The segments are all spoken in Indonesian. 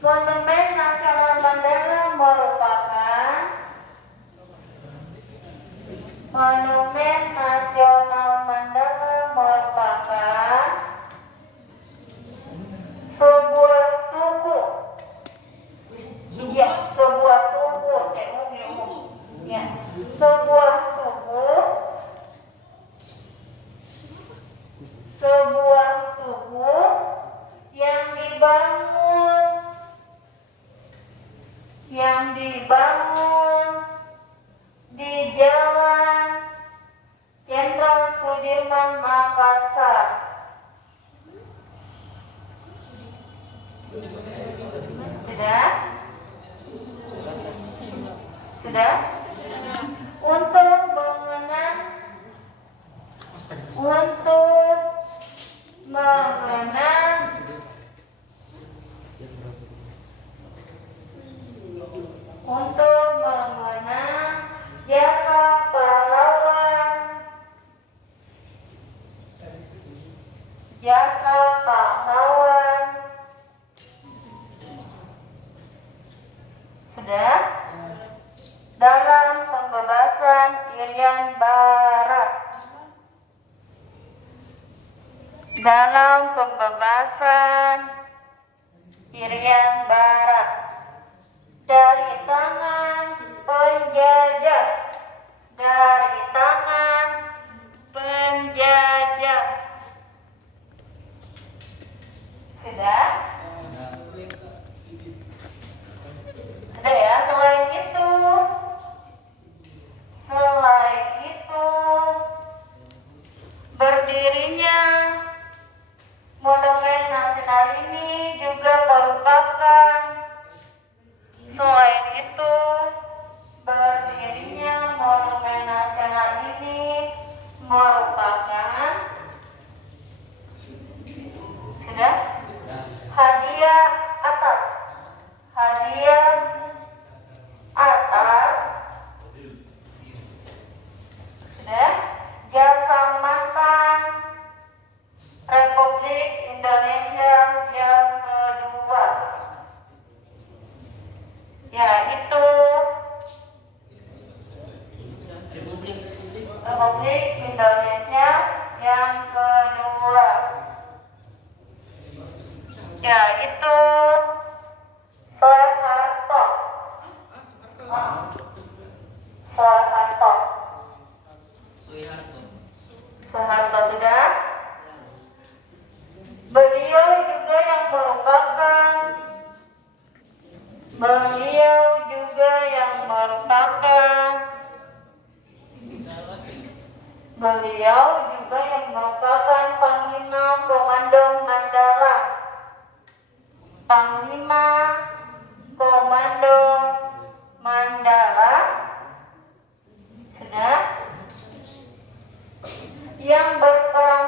Monumen Nasional Mandala merupakan Monumen Nasional Mandala merupakan sebuah tugu. Ya, sebuah tugu. Ya, sebuah tugu. Sebuah tugu yang dibangun di Jalan Jenderal Sudirman, Makassar. Sudah? Sudah? Untuk mengenang jasa pahlawan, sudah, dalam pembebasan Irian Barat, dari tangan penjajah, Sudah? Sudah ya. Selain itu berdirinya Monumen Nasional ini juga merupakan sudah hadiah atas sudah jasa mantan Republik Indonesia yang kedua, yaitu Republik Indonesia yang kedua, yaitu Soeharto. Soeharto sudah. Beliau juga yang merupakan Panglima Komando Mandala. Sudah. Yang berperan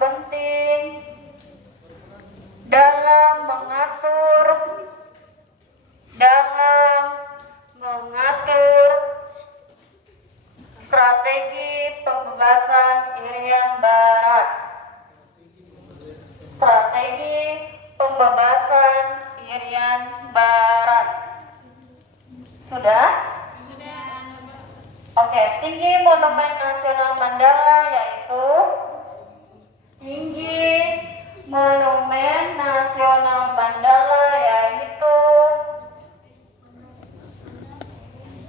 penting dalam mengatur strategi pembebasan Irian Barat. Sudah? Oke, tinggi Monumen Nasional Mandala yaitu tinggi Monumen Nasional Mandala yaitu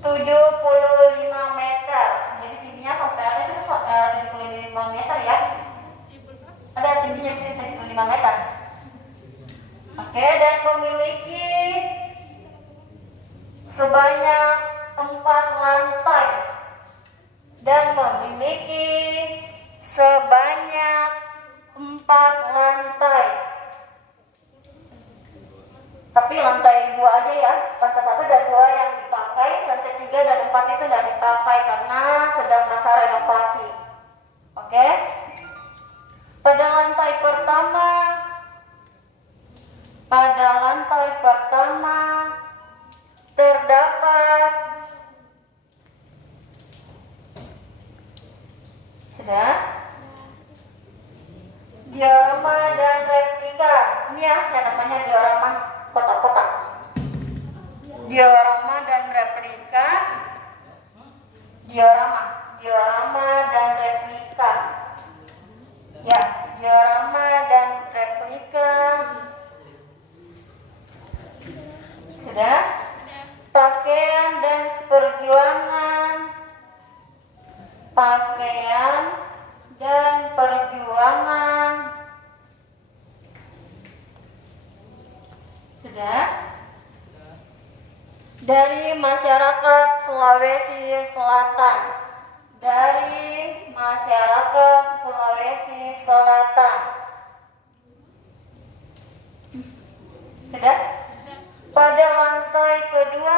75 meter. Jadi tingginya sampai ada sih 75 meter ya. Ada tingginya sih 75 meter. Oke, dan memiliki sebanyak 4 lantai Tapi lantai 2 aja ya, lantai 1 dan 2 yang dipakai, lantai 3 dan 4 itu tidak dipakai karena sedang masa renovasi. Oke? Pada lantai pertama terdapat Diorama dan replika. Diorama dan replika. Ya, diorama dan replika. Sudah? Pakaian dan perjuangan. Pakaian dan perjuangan. Sudah? Dari masyarakat Sulawesi Selatan. Dari masyarakat Sulawesi Selatan. Sudah? Pada lantai kedua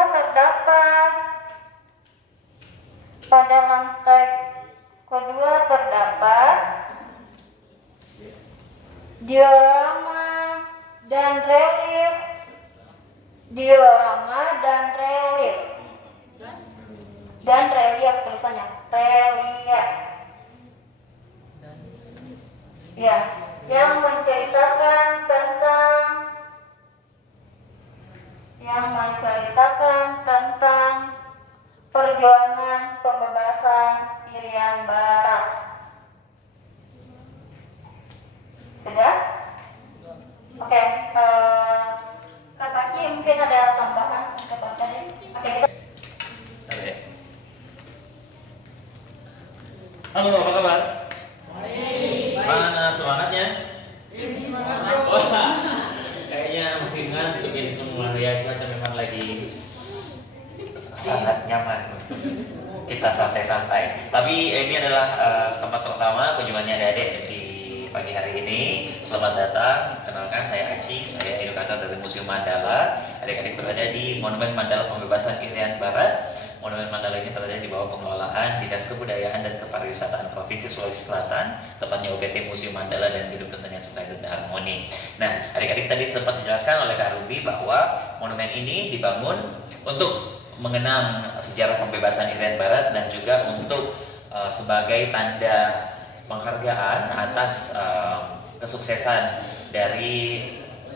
terdapat diorama dan relief. Dan relief tulisannya. Relief. Ya, yang menceritakan tentang perjuangan pembebasan Irian Barat. Sudah? Oke, Kak Paki mungkin ada tambahan ke Bang tadi. Oke, kita. Halo, apa kabar? Baik. Mana semangatnya? Wah, kayaknya masih ngantuk ini semua ya. Cuaca memang lagi sangat nyaman untuk kita santai-santai. Tapi ini adalah tempat pertama kunjungannya adik-adik di pagi hari ini. Selamat datang. Kenalkan, saya Aci, saya edukator dari Museum Mandala. Adik-adik berada di Monumen Mandala Pembebasan Irian Barat. Monumen Mandala ini berada di bawah pengelolaan Dinas Kebudayaan dan Kepariwisataan Provinsi Sulawesi Selatan, tepatnya UPT Museum Mandala dan Gedung Kesenian Society dan Harmoni. Nah, adik-adik tadi sempat dijelaskan oleh Kak Ruby bahwa monumen ini dibangun untuk mengenang sejarah pembebasan Irian Barat dan juga untuk sebagai tanda penghargaan atas kesuksesan dari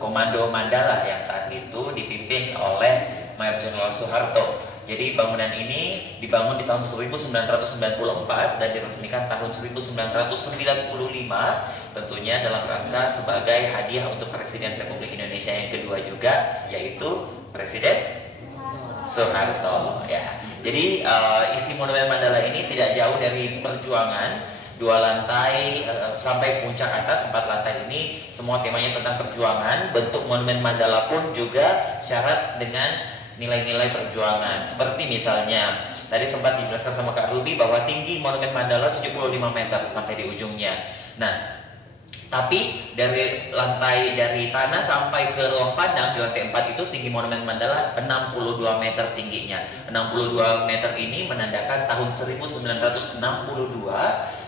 Komando Mandala yang saat itu dipimpin oleh Mayor Jenderal Soeharto. Jadi bangunan ini dibangun di tahun 1994 dan diresmikan tahun 1995, tentunya dalam rangka sebagai hadiah untuk Presiden Republik Indonesia yang kedua juga, yaitu Presiden Soeharto. Ya. Jadi isi Monumen Mandala ini tidak jauh dari perjuangan. 2 lantai sampai puncak atas 4 lantai ini semua temanya tentang perjuangan. Bentuk Monumen Mandala pun juga syarat dengan nilai-nilai perjuangan. Seperti misalnya tadi sempat dijelaskan sama Kak Ruby bahwa tinggi Monumen Mandala 75 meter sampai di ujungnya. Nah, tapi dari tanah sampai ke ruang pandang di lantai 4 itu tinggi Monumen Mandala 62 meter tingginya. 62 meter ini menandakan tahun 1962,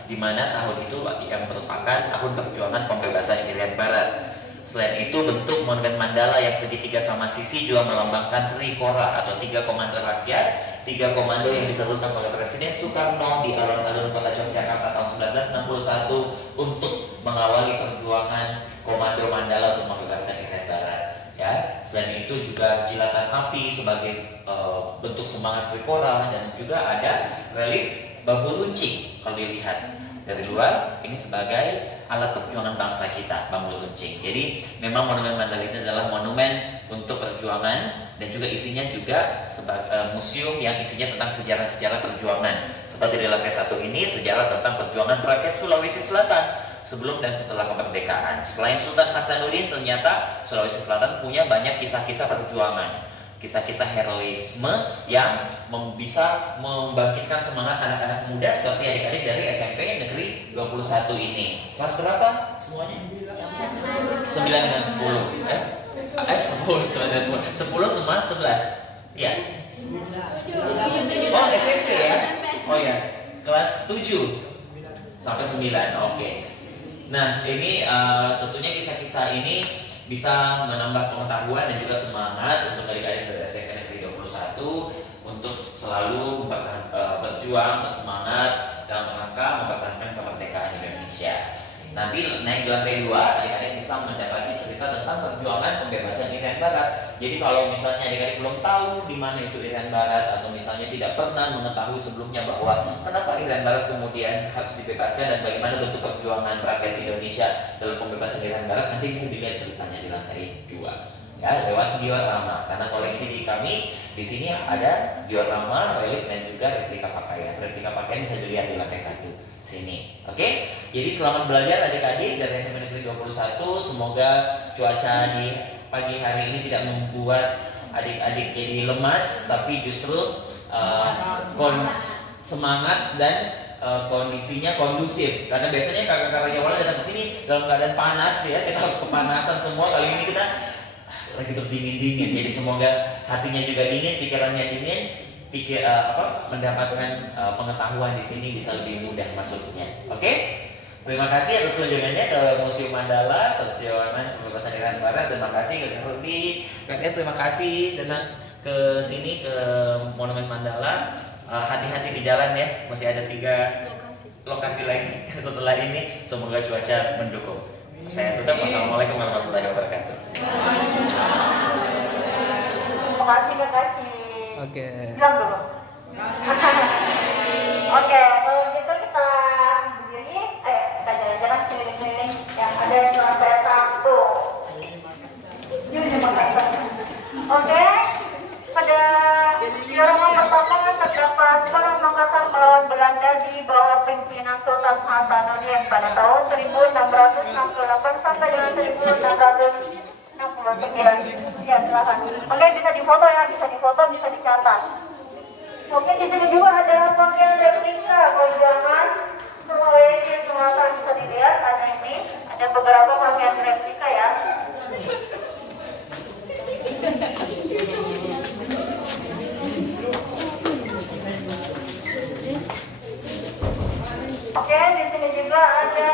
di mana tahun itu yang merupakan tahun perjuangan pembebasan Irian Barat. Selain itu, bentuk Monumen Mandala yang segitiga sama sisi juga melambangkan Trikora atau 3 komando rakyat, 3 komando yang disalurkan oleh Presiden Soekarno di alun-alun kota Yogyakarta tahun 1961 untuk mengawali perjuangan Komando Mandala untuk membebaskan Irian Barat. Ya, selain itu juga jilatan api sebagai bentuk semangat Trikora, dan juga ada relief bambu runcing. Kalau dilihat dari luar, ini sebagai alat perjuangan bangsa kita, bambu runcing. Jadi memang Monumen Mandala ini adalah monumen untuk perjuangan, dan juga isinya juga sebagai museum yang isinya tentang sejarah-sejarah perjuangan. Seperti di lantai 1 ini, sejarah tentang perjuangan rakyat Sulawesi Selatan sebelum dan setelah kemerdekaan. Selain Sultan Hasanuddin, ternyata Sulawesi Selatan punya banyak kisah-kisah perjuangan, kisah-kisah heroisme yang bisa membangkitkan semangat anak-anak muda seperti adik-adik dari SMP Negeri 21 ini. Kelas berapa semuanya? 9 dan 10. 10 sama 11. Ya. Oh, SMP ya? Oh ya, kelas 7 sampai 9. Oke. Nah, ini tentunya kisah-kisah ini bisa menambah pengetahuan dan juga semangat untuk adik-adik dari SMP Negeri 21 untuk selalu berjuang, bersemangat dalam rangka mempertahankan kemerdekaan Indonesia. Nanti naik di lantai 2, adik-adik bisa bisa mendapati cerita tentang perjuangan pembebasan Irian Barat. Jadi kalau misalnya adik-adik belum tahu di mana itu Irian Barat, atau misalnya tidak pernah mengetahui sebelumnya bahwa kenapa Irian Barat kemudian harus dibebaskan dan bagaimana bentuk perjuangan rakyat Indonesia dalam pembebasan Irian Barat, nanti bisa dilihat ceritanya di lantai 2 ya, lewat diorama. Karena koleksi di kami di sini ada diorama, relief, dan juga replika pakaian. Replika pakaian bisa dilihat di lantai 1 sini. Oke? Jadi selamat belajar adik-adik dari SMP Negeri 21. Semoga cuaca di pagi hari ini tidak membuat adik-adik jadi lemas, tapi justru semangat dan kondisinya kondusif. Karena biasanya kakak-kakak Jawa datang ke sini dalam keadaan panas ya, kita kepanasan semua. Kali ini kita lagi berdingin-dingin, jadi semoga hatinya juga dingin, pikirannya dingin, mendapatkan pengetahuan di sini bisa lebih mudah masuknya. Oke? Terima kasih atas kunjungannya ke Museum Mandala Perjuangan Pembebasan Irian Barat. Terima kasih ke Rudi. Terima kasih datang ke sini ke Monumen Mandala. Hati-hati di jalan ya, masih ada 3 lokasi lagi setelah ini. Semoga cuaca mendukung. Saya tutup. Wassalamualaikum warahmatullahi wabarakatuh. Terima kasih Kak Kaci. Oke. Bilang dulu. Oke, kalau gitu kita berdiri. Ayo kita jalan-jalan keliling-keliling yang ada di lantai 1. Oke. Pada diorama pertama terdapat Perang Makassar melawan Belanda di bawah pimpinan Sultan Hasanuddin pada tahun 1668 sampai dengan 1669. Ya, silakan. Oke, bisa difoto ya, bisa difoto, bisa dicatat. Oke, di sini juga ada pakaian replika perjuangan Sulawesi Selatan, bisa dilihat ada ini, ada beberapa pakaian replika ya. Oke, di sini juga ada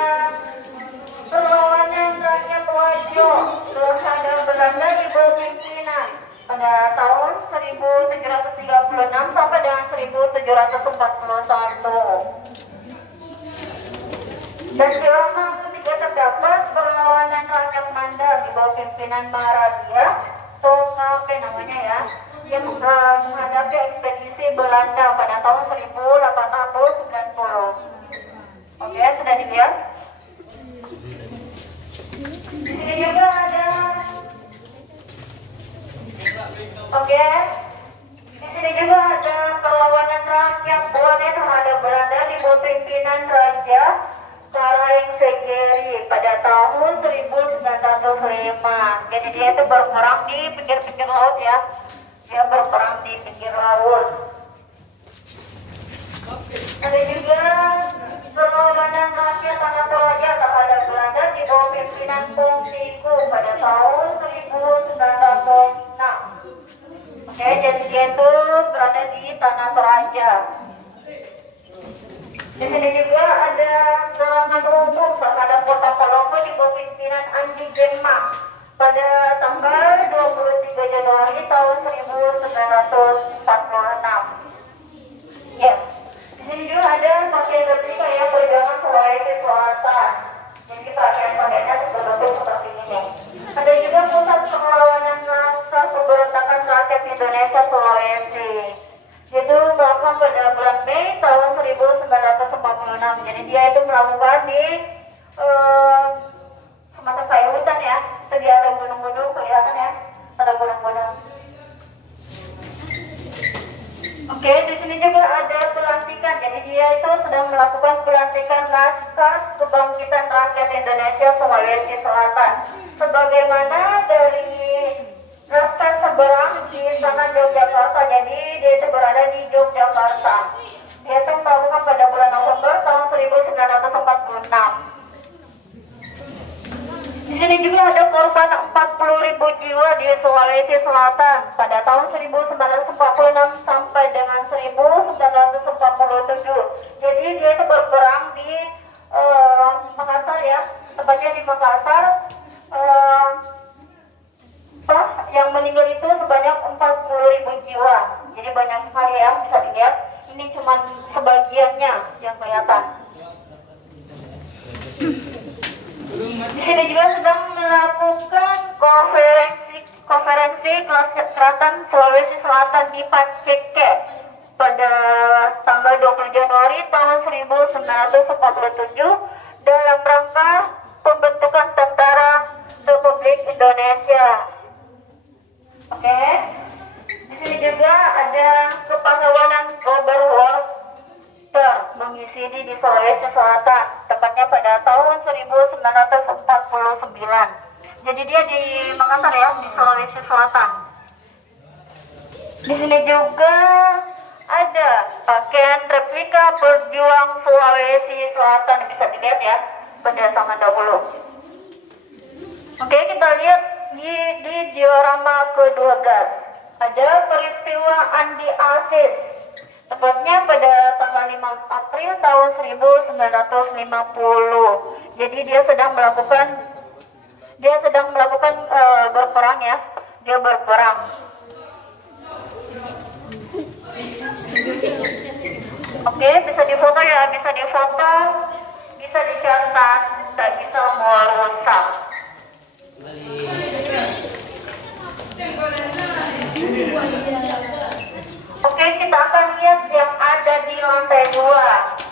perlawanan rakyat Wajo terhadap Belanda di bawah pimpinan pada tahun 1736 sampai dengan 1741. Dan diorama ketiga terdapat perlawanan rakyat Manda di bawah pimpinan Maharaja Tokape namanya ya, yang menghadapi ekspedisi Belanda pada tahun 1890. Oke, sudah dilihat? Di sini juga ada. Oke. Di sini juga ada perlawanan rakyat Bone terhadap Belanda di bawah pimpinan Raja Karaing Segeri pada tahun 1905. Jadi dia itu berperang di pinggir-pinggir laut ya. Dia berperang di pinggir laut. Ada juga perlawanan rakyat Tanah Toraja terhadap Belanda di bawah pimpinan Pongtiku pada tahun 1906. Oke, jadi dia itu berada di Tanah Toraja. Di sini juga ada serangan umum terhadap kota Kolombo di bawah pimpinan Anji Gemma pada tanggal 23 Januari tahun 1946. Ya. Di sini juga ada pakaian replika ya, perjuangan Sulawesi Selatan. Jadi pakaian-pakaiannya berbentuk seperti ini. Ada juga pusat perlawanan naskah pemberontakan rakyat Indonesia Sulawesi. Itu melakukan pada bulan Mei tahun 1946. Jadi dia itu melakukan di semacam kayak hutan ya. Tadi ada gunung-gunung, kelihatan ya, ada gunung-gunung. Oke, di sini juga ada pelantikan. Jadi dia itu sedang melakukan pelantikan Laskar Kebangkitan Rakyat Indonesia Sulawesi Selatan. Sebagaimana dari naskah seberang di sana Yogyakarta. Jadi dia itu berada di Yogyakarta. Dia itu melakukan pada bulan November tahun 1946. Di sini juga ada korban 40.000 jiwa di Sulawesi Selatan pada tahun 1946 sampai dengan 1947. Jadi dia itu berperang di Makassar ya, tepatnya di Makassar. Yang meninggal itu sebanyak 40.000 jiwa. Jadi banyak sekali ya, bisa dilihat. Ini cuma sebagiannya yang kelihatan. Di sini juga sedang melakukan konferensi kelas Keraton Sulawesi Selatan di Panceke pada tanggal 20 Januari tahun 1947 dalam rangka pembentukan Tentara Republik Indonesia. Oke. Di sini juga ada kepahlawanan Oberwalter mengisi di Sulawesi Selatan, tepatnya pada tahun 1949. Jadi dia di Makassar ya, di Sulawesi Selatan. Di sini juga ada pakaian replika pejuang Sulawesi Selatan, bisa dilihat ya pada zaman dahulu. Oke, kita lihat di diorama ke-12 ada peristiwa Andi Aziz, tepatnya pada tanggal 5 April tahun 1950. Jadi dia sedang melakukan berperang ya, dia berperang. Oke, bisa difoto ya, bisa difoto, bisa dicatat, tak bisa merusak. Oke, kita akan lihat yang ada di lantai 2.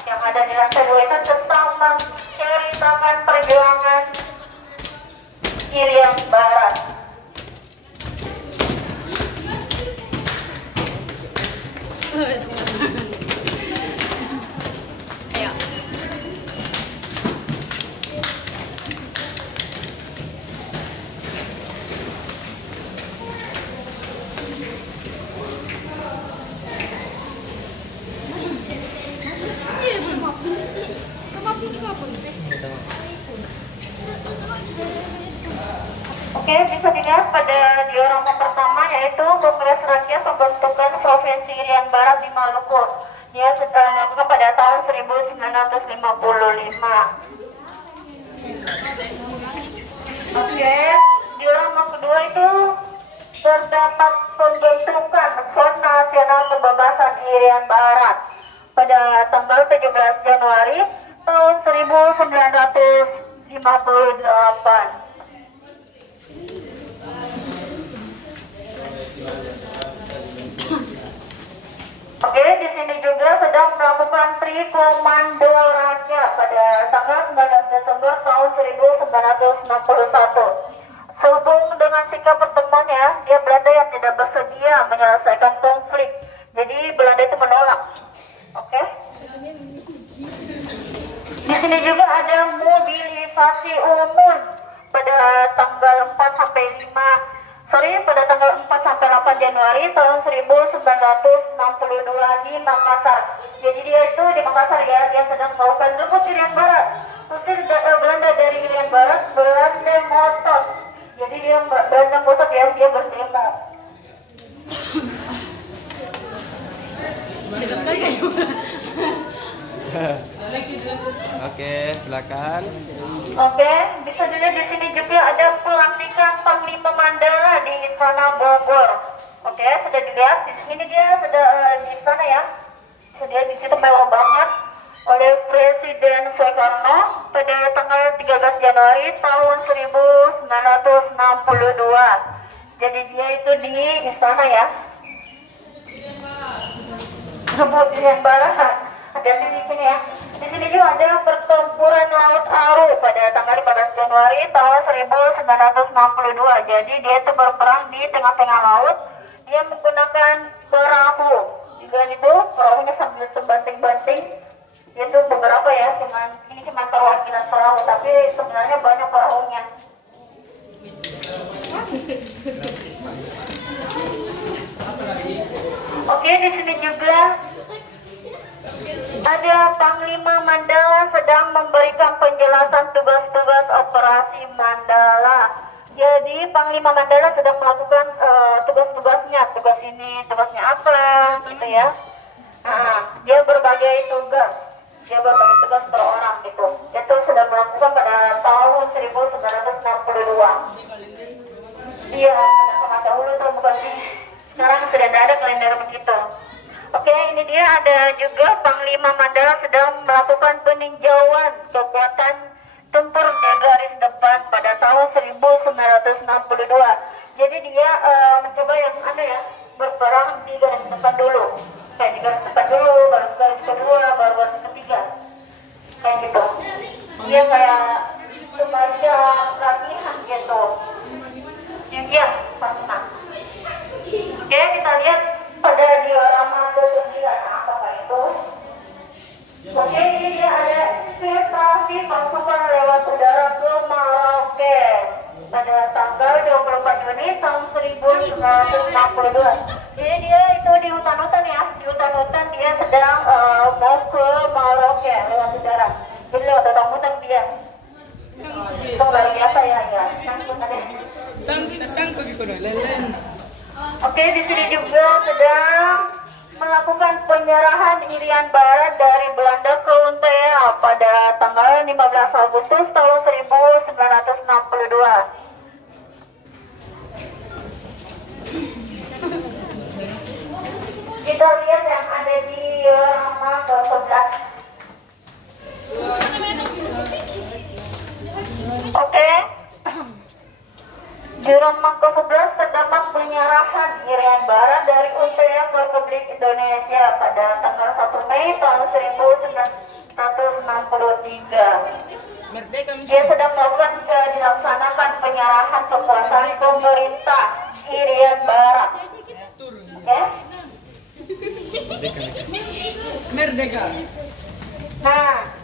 Yang ada di lantai 2 itu tentang menceritakan perjuangan Irian Barat. Ayo. Oke, bisa dilihat pada diorama pertama yaitu Kongres Rakyat Pembentukan Provinsi Irian Barat di Maluku. Dia sedang dilakukan pada tahun 1955. Oke, diorama kedua itu terdapat pembentukan Front Nasional Pembebasan Irian Barat pada tanggal 17 Januari tahun 1958. Oke, di sini juga sedang melakukan Tri Komando Raja pada tanggal 19 Desember tahun 1961. Sehubung dengan sikap pertemuan ya, dia Belanda yang tidak bersedia menyelesaikan konflik. Jadi Belanda itu menolak. Oke. Di sini juga ada mobilisasi umum pada tanggal 4 sampai 8 Januari tahun 1962 di Makassar. Jadi dia itu di Makassar ya, dia sedang melakukan rebut Irian Barat. Usir Belanda dari Irian Barat, Belanda ngotot. Jadi dia Belanda ngotot ya, dia berdemo. Dekat sekali kan juga. Oke, silakan. Oke, bisa dilihat di sini juga ada pelantikan Panglima Mandala di Istana Bogor. Oke, sudah dilihat di sini dia sudah di istana ya. Sudah di situ mewah banget oleh Presiden Soekarno pada tanggal 13 Januari tahun 1962. Jadi dia itu di istana ya. Rebut Irian Barat. Hati-hati di sini ya. Di sini juga ada pertempuran Laut Aru pada tanggal 15 Januari tahun 1962. Jadi dia itu berperang di tengah-tengah laut. Dia menggunakan perahu. Juga itu perahunya sambil terbanting-banting. Itu beberapa ya, ini cuma perwakilan perahu, tapi sebenarnya banyak perahunya. Oke, di sini juga ada Panglima Mandala sedang memberikan penjelasan tugas-tugas operasi Mandala. Jadi Panglima Mandala sedang melakukan tugas-tugasnya, tugas ini, tugasnya apa, gitu ya. Nah, dia berbagi tugas per orang gitu. Itu sudah melakukan pada tahun 1962. Iya, sama dahulu tuh bukan ini. Sekarang sudah ada kalender begitu. Oke, ini dia ada juga Panglima Mandala sedang melakukan peninjauan kekuatan tempur di garis depan pada tahun 1962. Jadi dia mencoba yang berperang di garis depan dulu. Kayak di garis depan dulu, baru garis kedua, baru garis ketiga. Kayak gitu. Dia kayak semacam latihan gitu. Dia pernah. Oke, kita lihat pada diorama ke-9 apakah itu? Oke, ini dia ada infiltrasi pasukan lewat udara ke Merauke pada tanggal 24 Juni tahun 1962. Jadi dia itu di hutan-hutan ya, di hutan-hutan dia sedang mau ke Merauke lewat udara. Jadi lewat hutan-hutan dia. Itu luar biasa ya. Oke, di sini juga sedang melakukan penyerahan Irian Barat dari Belanda ke Untea pada tanggal 15 Agustus tahun 1962. Kita lihat yang ada di diorama ke-11. Oke. Diorama ke-11 terdapat penyerahan Irian Barat dari Untea ke Republik Indonesia pada tanggal 1 Mei tahun 1963. Dia sedang melakukan dilaksanakan penyerahan kekuasaan pemerintah Irian Barat. Oke? Merdeka. Nah,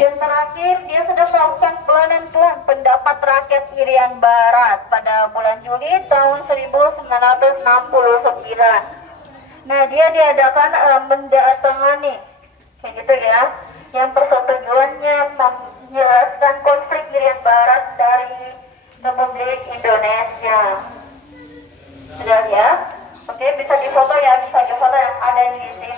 yang terakhir, dia sedang melakukan penentuan pendapat rakyat Irian Barat pada bulan Juli tahun 1969. Nah, dia diadakan mendatangani, kayak gitu ya, yang persetujuannya menjelaskan konflik Irian Barat dari Republik Indonesia. Sudah ya? Oke, bisa difoto ya, bisa difoto yang ada di sini.